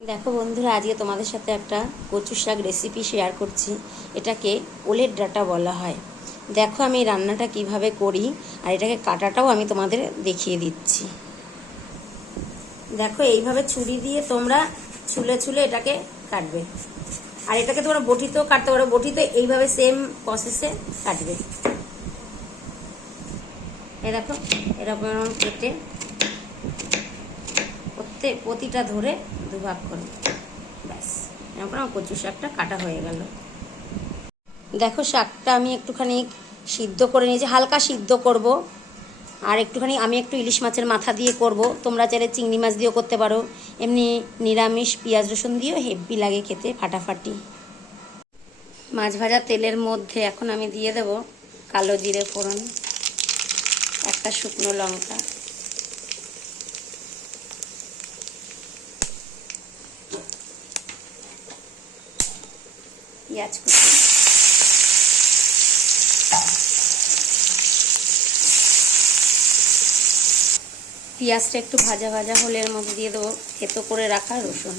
দেখো বন্ধুরা, আজকে তোমাদের সাথে একটা কচু শাক রেসিপি শেয়ার করছি। এটাকে ওলের ডাঁটা বলা হয়। দেখো আমি রান্নাটা কিভাবে করি, আর এটাকে কাটাটাও আমি তোমাদের দেখিয়ে দিচ্ছি। দেখো এইভাবে ছুরি দিয়ে তোমরা ছুলে ছুলে এটাকে কাটবে, আর এটাকে তোমরা বটিতেও কাটতে পারো। বটিতে এইভাবে সেম প্রসেসে কাটবে। এই দেখো এরকম কেটে প্রতিটা ধরে দুভাগ করবে। ব্যাস, এরকম আমার কচু শাকটা কাটা হয়ে গেল। দেখো শাকটা আমি একটুখানি সিদ্ধ করে নিয়েছি, হালকা সিদ্ধ করব। আর একটুখানি আমি একটু ইলিশ মাছের মাথা দিয়ে করব, তোমরা চাইলে চিংড়ি মাছ দিয়েও করতে পারো। এমনি নিরামিষ পেঁয়াজ রসুন দিয়েও হেভি লাগে খেতে, ফাটাফাটি। মাছ ভাজা তেলের মধ্যে এখন আমি দিয়ে দেব কালো জিরে ফোড়ন, একটা শুকনো লঙ্কা, পেঁয়াজ কুচি, পেঁয়াজটা একটু ভাজা ভাজা হলে এর মধ্যে দিয়ে দেবো থেতো করে রাখা রসুন।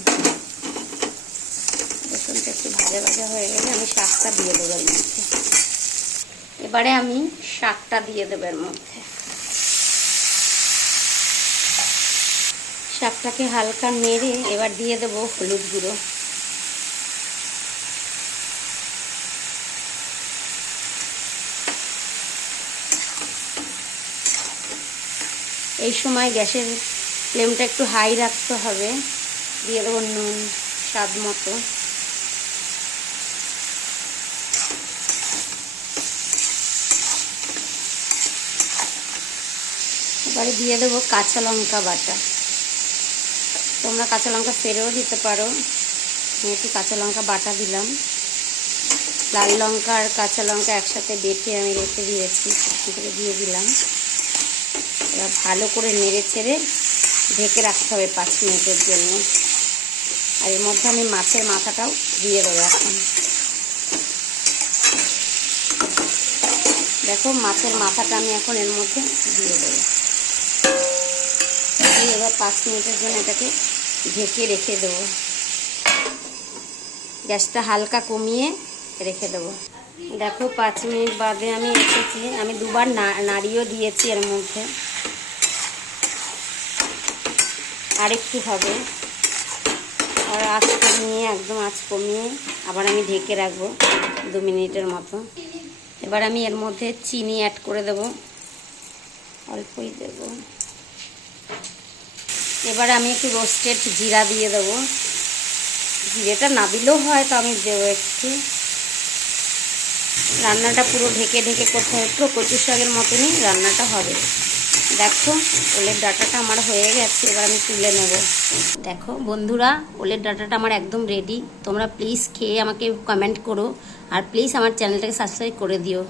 রসুনটা একটু ভাজা ভাজা হয়ে গেলে আমি শাকটা দিয়ে দেবো এর মধ্যে। এবারে আমি শাকটা দিয়ে দেবো এর মধ্যে। শাকটাকে হালকা নেড়ে এবার দিয়ে দেবো হলুদ গুঁড়ো, এই সময় গ্যাসের ফ্লেমটা একটু হাই রাখতে হবে। দিয়ে দেবো নুন স্বাদ মতো, এবারে দিয়ে দেবো কাঁচা লঙ্কা বাটা। তোমরা কাঁচা লঙ্কা ফেরেও দিতে পারো, আমি একটু কাঁচা লঙ্কা বাটা দিলাম। লাল লঙ্কা আর কাঁচা লঙ্কা একসাথে বেটে আমি রেখে দিয়েছি, সেখান থেকে দিয়ে দিলাম। এবার ভালো করে নেড়ে ছেড়ে ঢেকে রাখতে হবে 5 মিনিটের জন্য। আর এর মধ্যে আমি মাছের মাথাটাও দিয়ে দেবো এখন। দেখো মাছের মাথাটা আমি এখন এর মধ্যে দিয়ে দেবো। এবার 5 মিনিটের জন্য এটাকে ঢেকে রেখে দেবো। গ্যাসটা হালকা কমিয়ে রেখে দেবো। দেখো 5 মিনিট বাদে আমি এসেছি, আমি দুবার নাড়িয়েও দিয়েছি এর মধ্যে। আরেকটু হবে, আর আঁচ কমিয়ে, একদম আঁচ কমিয়ে আবার আমি ঢেকে রাখবো 2 মিনিটের মতো। এবার আমি এর মধ্যে চিনি অ্যাড করে দেব, অল্পই দেব। এবার আমি একটু রোস্টেড জিরা দিয়ে দেবো। জিরেটা না দিলেও হয়, তো আমি দেবো একটু। রান্নাটা পুরো ঢেকে ঢেকে করতে হবে, পুরো কচু শাকের মতনই রান্নাটা হবে। দেখো ওলের ডাঁটাটা আমার হয়ে গেছে, এবার আমি তুলে নেব। দেখো বন্ধুরা, ওলের ডাঁটাটা আমার একদম রেডি। তোমরা প্লিজ খেয়ে আমাকে কমেন্ট করো, আর প্লিজ আমার চ্যানেলটাকে সাবস্ক্রাইব করে দিও।